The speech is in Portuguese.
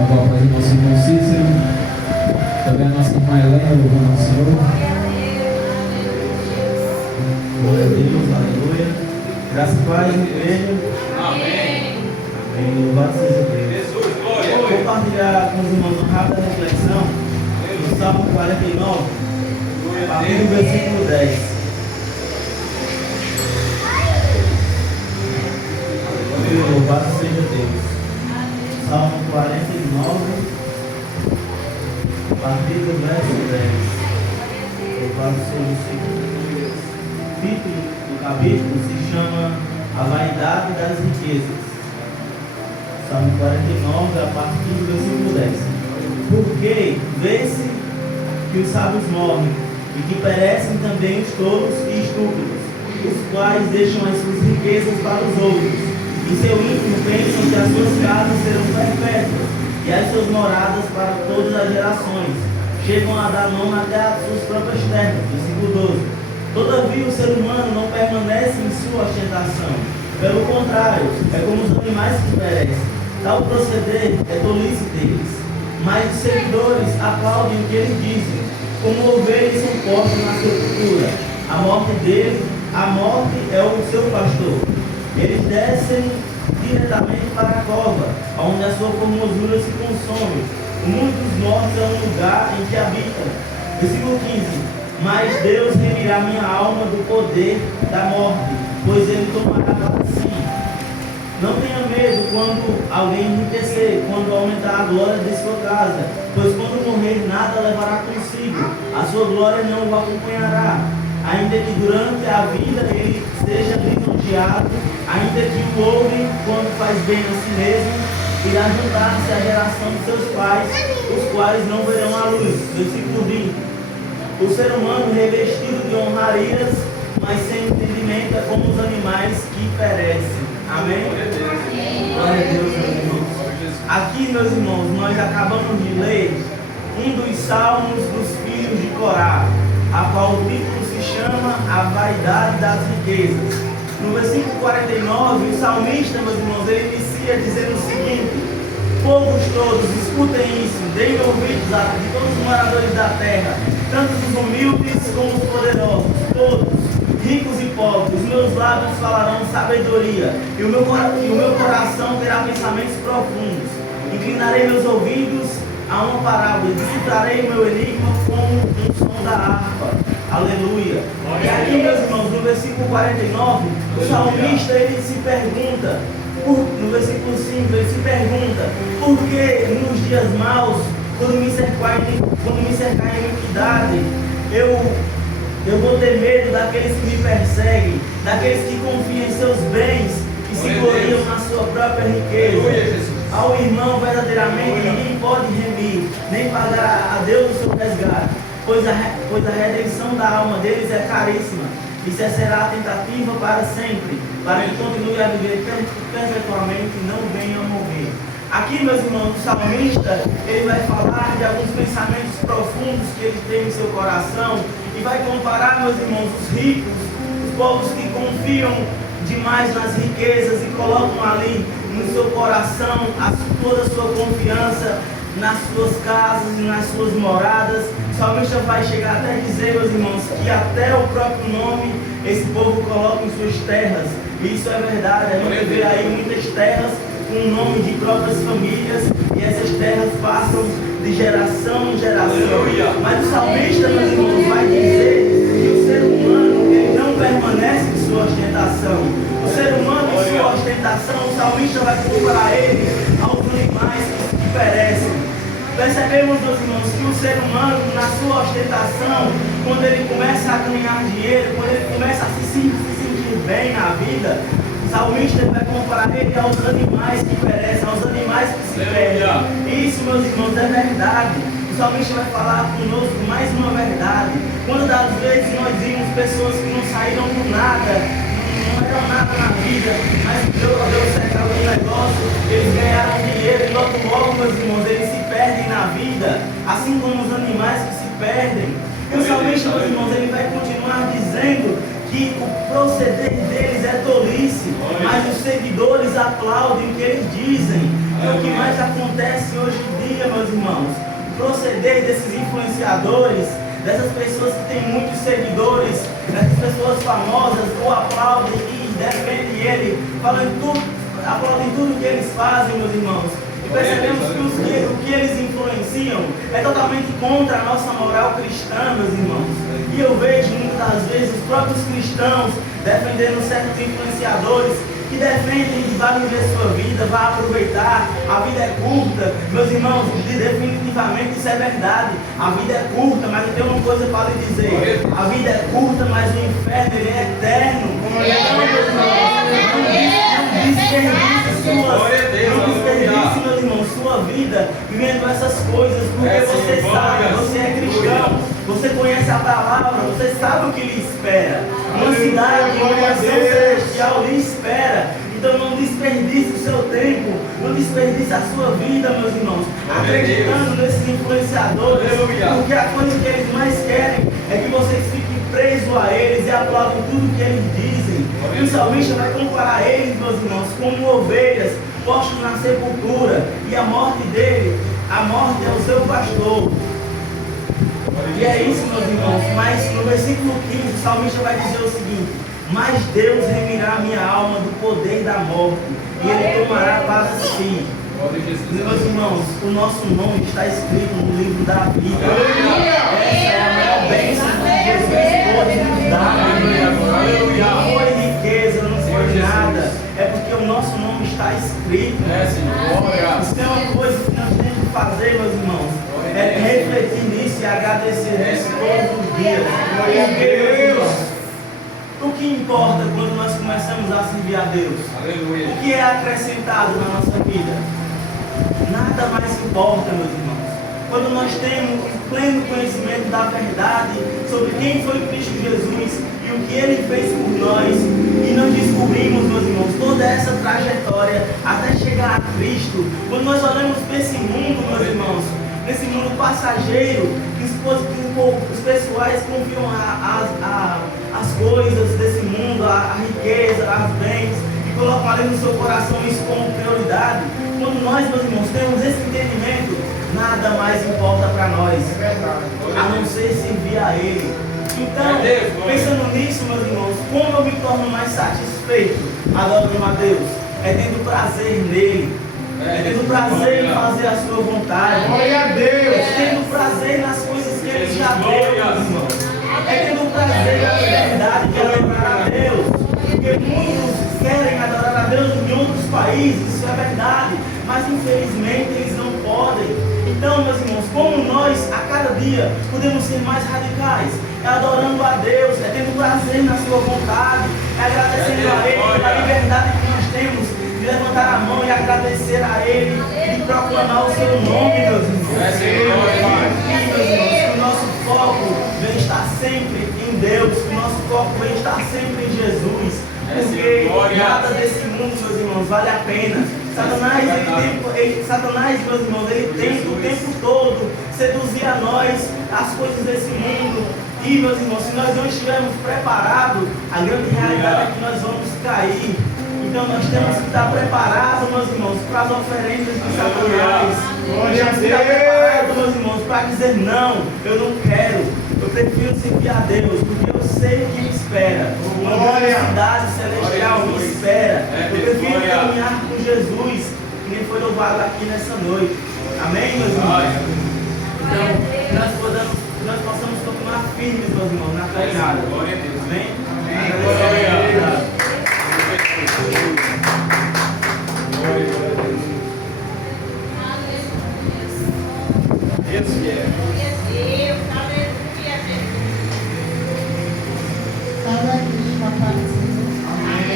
Agora para o nosso irmão Cícero, também a nossa irmã Helena, louvando ao Senhor. Glória a Deus, aleluia. Graças a Deus, igreja. Amém. Amém. Louvado seja Deus. Jesus, glória. Vou compartilhar com os irmãos uma rápida reflexão do Salmo 49, a partir do versículo 10. Aleluia, louvado seja Deus. Salmo 49, a partir do verso 10. Louvado seja o Senhor. O título do capítulo se chama A Vaidade das Riquezas. Salmo 49, a partir do versículo 10. Porque vê-se que os sábios morrem, e que perecem também os tolos e estúpidos, os quais deixam as suas riquezas para os outros. Em seu íntimo pensam que as suas casas serão perpétuas, e as suas moradas para todas as gerações. Chegam a dar nome até às suas próprias terras. Versículo 12. Todavia o ser humano não permanece em sua ostentação. Pelo contrário, é como os animais que perecem. Tal proceder é tolice deles. Mas os seguidores aplaudem o que eles dizem, como ovelhas são postas na sepultura. A morte é o seu pastor. Eles descem diretamente para a cova, onde a sua formosura se consome. O mundo dos mortos é um lugar em que habitam. Versículo 15. Mas Deus remirá minha alma do poder da morte, pois Ele tomará para si. Não tenha medo quando alguém enriquecer, quando aumentar a glória de sua casa, pois quando morrer nada levará consigo, a sua glória não o acompanhará. Ainda que durante a vida ele seja lisonjeado, ainda que o homem, quando faz bem a si mesmo, irá juntar-se à geração de seus pais, os quais não verão a luz. Versículo 20. O ser humano revestido de honrarias, mas sem entendimento, é como os animais que perecem. Amém? Glória a Deus, meus irmãos. Aqui, meus irmãos, nós acabamos de ler um dos salmos dos filhos de Corá, a qual o título se chama A Vaidade das Riquezas. No versículo 49, o salmista, meus irmãos, ele inicia dizendo o seguinte: povos todos, escutem isso, deem ouvidos de todos os moradores da terra, tanto os humildes como os poderosos, todos, ricos e pobres. Os meus lábios falarão sabedoria, e o meu coração terá pensamentos profundos. Inclinarei meus ouvidos a uma parábola, decifrarei o meu enigma com um som da harpa. Aleluia. E aqui, meus irmãos, no versículo 49, o salmista ele se pergunta, no versículo 5, ele se pergunta: por que nos dias maus, quando me cercar em iniquidade, eu vou ter medo daqueles que me perseguem, daqueles que confiam em seus bens e se gloriam na sua própria riqueza? Ao irmão verdadeiramente ninguém pode remir, nem pagar a Deus o seu resgate, pois a redenção da alma deles é caríssima, e será a tentativa para sempre, para que continue a viver perpetuamente e não venha a morrer. Aqui, meus irmãos, o salmista ele vai falar de alguns pensamentos profundos que ele tem em seu coração e vai comparar, meus irmãos, os ricos, os povos que confiam demais nas riquezas e colocam ali no seu coração toda a sua confiança nas suas casas e nas suas moradas. O salmista vai chegar até dizer, meus irmãos, que até o próprio nome esse povo coloca em suas terras. E isso é verdade, a gente vê aí muitas terras com o nome de próprias famílias, e essas terras passam de geração em geração. Mas o salmista, meus irmãos, vai dizer que o ser humano ele não permanece em sua ostentação. O ser humano em sua ostentação, o salmista vai comparar ele aos animais que perecem. Percebemos, meus irmãos, que o ser humano, na sua ostentação, quando ele começa a ganhar dinheiro, quando ele começa a se sentir bem na vida, o salmista vai comparar ele aos animais que perecem, aos animais que se perdem. Isso, meus irmãos, é verdade. O salmista vai falar conosco mais uma verdade. Quando das vezes nós vimos pessoas que não saíram do nada, não eram nada na vida, mas Deus deu certo algum negócio, eles ganharam dinheiro e logo, meus irmãos, eles se perdem na vida, assim como os animais que se perdem. E o salmista, meus irmãos, ele vai continuar dizendo que o proceder deles é tolice, mas os seguidores aplaudem o que eles dizem. Porque o que mais acontece hoje em dia, meus irmãos, o proceder desses influenciadores, dessas pessoas que têm muitos seguidores, dessas pessoas famosas, ou aplaudem e defendem ele, aplaudem tudo que eles fazem, meus irmãos. E percebemos que o que eles influenciam é totalmente contra a nossa moral cristã, meus irmãos. E eu vejo muitas vezes os próprios cristãos defendendo certos influenciadores que defendem que vai viver sua vida, vai aproveitar, a vida é curta. Meus irmãos, definitivamente isso é verdade. A vida é curta, mas eu tenho uma coisa para lhe dizer. A vida é curta, mas o inferno ele é eterno. Não desperdice, meus irmãos, sua vida vivendo essas coisas, porque você sabe, você é cristão, você conhece a palavra, você sabe o que lhe espera. Uma cidade, uma mansão celestial lhe espera. Então não desperdice o seu tempo, não desperdice a sua vida, meus irmãos, acreditando nesses influenciadores, porque a coisa que eles mais querem é que vocês fiquem presos a eles e aplaudem tudo que eles dizem. E o salmista vai comparar eles, meus irmãos, como ovelhas postos na sepultura, e a morte dele, a morte é o seu pastor. E é isso, meus irmãos. Mas no versículo 15 o salmista vai dizer o seguinte: mas Deus remirá a minha alma do poder da morte, e Ele tomará para si. Meus irmãos, o nosso nome está escrito no livro da vida. Essa é a maior bênção que Jesus pode nos dar. Não foi riqueza, não foi nada. É porque o nosso nome está escrito. Isso é uma coisa que nós temos que fazer, meus irmãos. É refletir nisso e agradecer nisso todos os dias. O que importa quando nós começamos a servir a Deus? Aleluia. O que é acrescentado na nossa vida? Nada mais importa, meus irmãos. Quando nós temos um pleno conhecimento da verdade sobre quem foi Cristo Jesus e o que Ele fez por nós, e nós descobrimos, meus irmãos, toda essa trajetória até chegar a Cristo, quando nós olhamos para esse mundo, meus irmãos, nesse mundo passageiro, que os pessoais confiam as coisas desse mundo, a riqueza, as bens, e colocam ali no seu coração isso como prioridade. Quando nós, meus irmãos, temos esse entendimento, nada mais importa para nós, a não ser servir a Ele. Então, pensando nisso, meus irmãos, como eu me torno mais satisfeito adorando a Deus? É tendo prazer nele. É tendo prazer em fazer a sua vontade. Glória a Deus. É tendo prazer nas coisas que Ele já deu, meus irmãos. É tendo prazer na liberdade de adorar a Deus. Porque muitos querem adorar a Deus em outros países, isso é verdade. Mas infelizmente eles não podem. Então, meus irmãos, como nós a cada dia podemos ser mais radicais? É adorando a Deus, é tendo prazer na sua vontade, é agradecendo a Ele pela liberdade que nós temos de levantar a mão e agradecer a Ele e de proclamar o seu nome, meus irmãos. Meus irmãos, que o nosso foco vem estar sempre em Deus, que o nosso foco vem estar sempre em Jesus, porque nada desse mundo, meus irmãos, vale a pena. Satanás, meus irmãos, ele tenta o tempo todo seduzir a nós as coisas desse mundo. E, meus irmãos, se nós não estivermos preparados, a grande realidade é que nós vamos cair. Então nós temos que estar preparados, meus irmãos, para as oferendas de Satanás. Nós temos que estar preparados, meus irmãos, para dizer não, eu não quero. Eu prefiro servir a Deus, porque eu sei o que me espera. Uma grande cidade celestial me espera. Eu prefiro caminhar com Jesus, que nem foi louvado aqui nessa noite. Amém, meus irmãos? Então, nós possamos continuar firmes, meus irmãos, na caminhada. Amém? Amém.